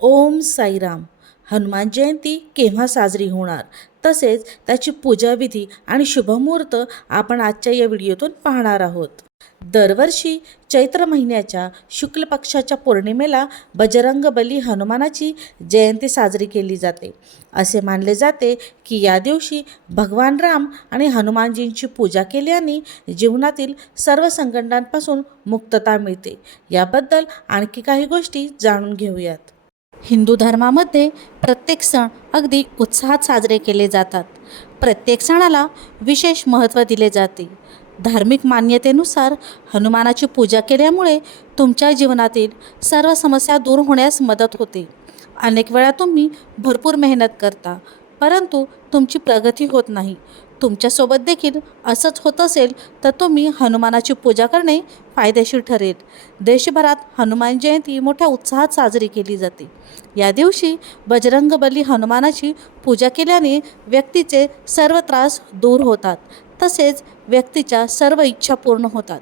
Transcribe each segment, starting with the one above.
ओम साईराम. हनुमान जयंती केव्हा साजरी होणार? तसेच त्याची पूजाविधी आणि शुभमुहूर्त आपण आजच्या या व्हिडिओतून पाहणार आहोत. दरवर्षी चैत्र महिन्याच्या शुक्ल पक्षाच्या पौर्णिमेला बजरंगबली हनुमानाची जयंती साजरी केली जाते. असे मानले जाते की या दिवशी भगवान राम आणि हनुमानजींची पूजा केल्याने जीवनातील सर्व संकटांपासून मुक्तता मिळते. याबद्दल आणखी काही गोष्टी जाणून घेऊयात. हिंदू धर्मामध्ये प्रत्येक सण अगदी उत्साहात साजरे केले जातात. प्रत्येक सणाला विशेष महत्त्व दिले जाते. धार्मिक मान्यतेनुसार हनुमानाची पूजा केल्यामुळे तुमच्या जीवनातील सर्व समस्या दूर होण्यास मदत होते. अनेक वेळा तुम्ही भरपूर मेहनत करता परंतु तुमची प्रगती होत नाही. तुमच्यासोबत देखील असंच होत असेल तर तुम्ही हनुमानाची पूजा करणे फायदेशीर ठरेल. देशभरात हनुमान जयंती मोठ्या उत्साहात साजरी केली जाते. या दिवशी बजरंगबली हनुमानाची पूजा केल्याने व्यक्तीचे सर्व त्रास दूर होतात तसेच व्यक्तीच्या सर्व इच्छा पूर्ण होतात.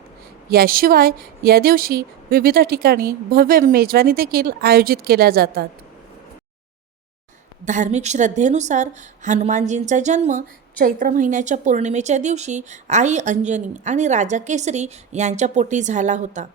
याशिवाय या दिवशी विविध ठिकाणी भव्य मेजवानी देखील आयोजित केल्या जातात. धार्मिक श्रद्धेनुसार हनुमानजींचा जन्म चैत्र महिन्याच्या पौर्णिमेच्या दिवशी आई अंजनी आणि राजा केसरी यांच्या पोटी झाला होता.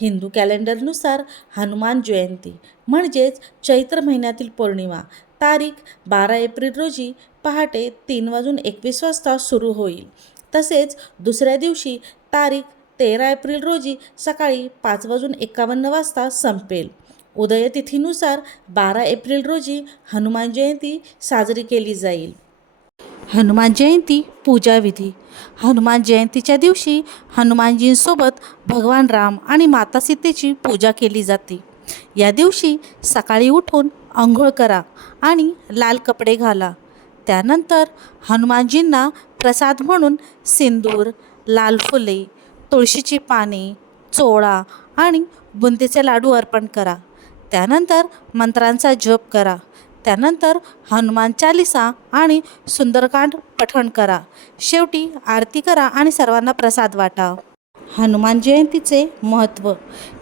हिंदू कॅलेंडरनुसार हनुमान जयंती म्हणजेच चैत्र महिन्यातील पौर्णिमा तारीख बारा एप्रिल रोजी पहाटे तीन वाजून एकवीस वाजता सुरू होईल. तसेच दुसऱ्या दिवशी तारीख तेरा एप्रिल रोजी सकाळी पाच वाजून एकावन्न वाजता संपेल. उदयतिथीनुसार बारा एप्रिल रोजी हनुमान जयंती साजरी केली जाईल. हनुमान जयंती पूजाविधी हनुमान जयंतीच्या दिवशी हनुमानजींसोबत भगवान राम आणि माता सीतेची पूजा केली जाते. या दिवशी सकाळी उठून आंघोळ करा आणि लाल कपडे घाला. त्यानंतर हनुमानजींना प्रसाद म्हणून सिंदूर लाल फुले तुळशीची पाने चोळा आणि बुंदीचे लाडू अर्पण करा. त्यानंतर मंत्रांचा जप करा. त्यानंतर हनुमान चालिसा आणि सुंदरकांड पठण करा. शेवटी आरती करा आणि सर्वांना प्रसाद वाटा. हनुमान जयंतीचे महत्त्व.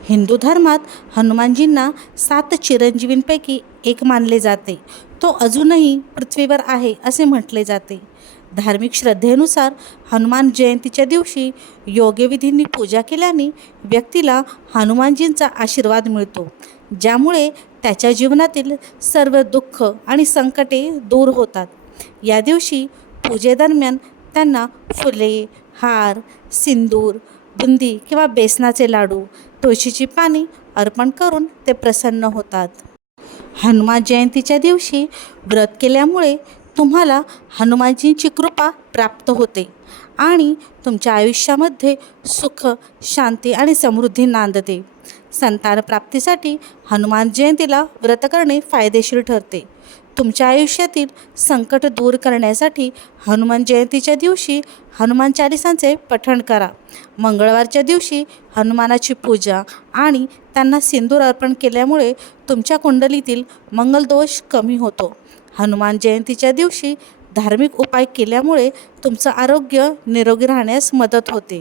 हिंदू धर्मात हनुमानजींना सात चिरंजीवींपैकी एक मानले जाते. तो अजूनही पृथ्वीवर आहे असे म्हटले जाते. धार्मिक श्रद्धेनुसार हनुमान जयंतीच्या दिवशी योग्यविधींनी पूजा केल्याने व्यक्तीला हनुमानजींचा आशीर्वाद मिळतो. ज्यामुळे त्याच्या जीवनातील सर्व दुःख आणि संकटे दूर होतात. या दिवशी पूजेदरम्यान त्यांना फुले हार सिंदूर बुंदी किंवा बेसनाचे लाडू तुळशीची पाने अर्पण करून ते प्रसन्न होतात. हनुमान जयंतीच्या दिवशी व्रत केल्यामुळे तुम्हाला हनुमानजींची कृपा प्राप्त होते आणि तुमच्या आयुष्यामध्ये सुख शांती आणि समृद्धी नांदते. संतान प्राप्तीसाठी हनुमान जयंतीला व्रत करणे फायदेशीर ठरते. तुमच्या आयुष्यातील संकट दूर करण्यासाठी हनुमान जयंतीच्या दिवशी हनुमान चालिसांचे पठण करा. मंगळवारच्या दिवशी हनुमानाची पूजा आणि त्यांना सिंदूर अर्पण केल्यामुळे तुमच्या कुंडलीतील मंगलदोष कमी होतो. हनुमान जयंतीच्या दिवशी धार्मिक उपाय केल्यामुळे तुमचं आरोग्य निरोगी राहण्यास मदत होते.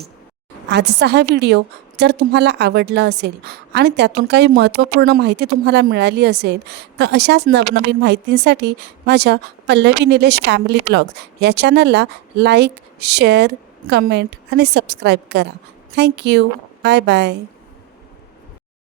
आजचा हा व्हिडिओ जर तुम्हाला आवडला असेल आणि त्यातून काही महत्त्वपूर्ण माहिती तुम्हाला मिळाली असेल तर अशाच नवनवीन माहितींसाठी माझ्या पल्लवी निलेश फॅमिली ब्लॉग्स या चॅनलला लाईक शेअर कमेंट आणि सबस्क्राईब करा. Thank you bye bye